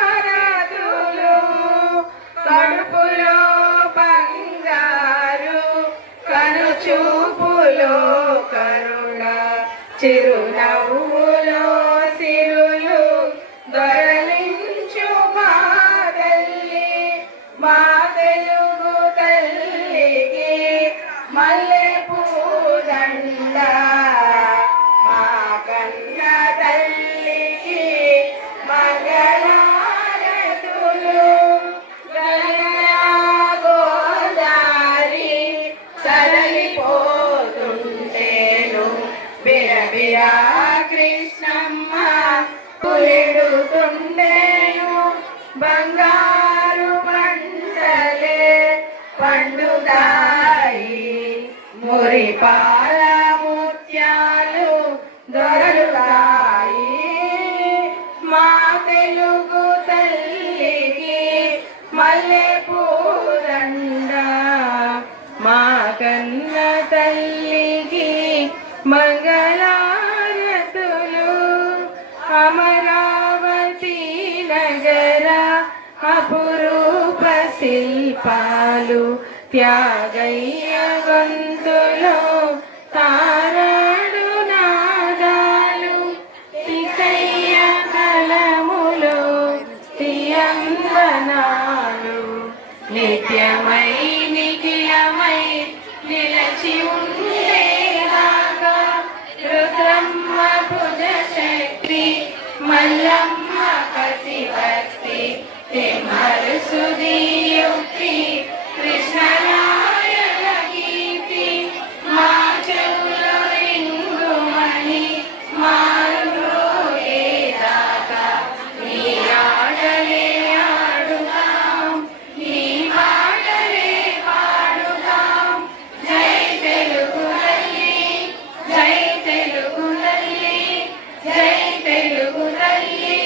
మంగళారతులు కడుపులో బంగారు కనుచూపులో కరుణ చిరునవ్వులో సిరులు దొరలించు మా తల్లి మా తెలుగు తల్లికి మల్లె పూదండ మా కన్న తల్లికి మంగళారతులు గంగా గోదారి సరళిపోతుంటేను బిరబిరా కృష్ణమ్మ కులిడుతుండేను బంగారు పంటలే పండుతాయి మురిపాల ముత్యాలు దొరలుతాయి మా తెలుగు తల్లికి మల్లె పూదండ మా కన్న తల్లికి మంగళారతులు అమరావతి నగర అపురూప శిల్పాలు త్యాగయ్య గొంతులో తారడు నాదాలు తికయ్య కలములో తియందనాలు నిత్యమై నిఖిలమై నిలచి ఉండేలాగా రుద్రమ్మ భుజ శక్తి మల్లమ్మ కసి భక్తి సుదీయుక్తి కృష్ణరాయల గీతి మా చెవులో రింగుమణి మారులో ఏదాకా నీ ఆటలే ఆడుతాం నీ పాటలే పాడుతాం జై తెలుగు తల్లి జై తెలుగు తల్లి జై తెలుగు తల్లి.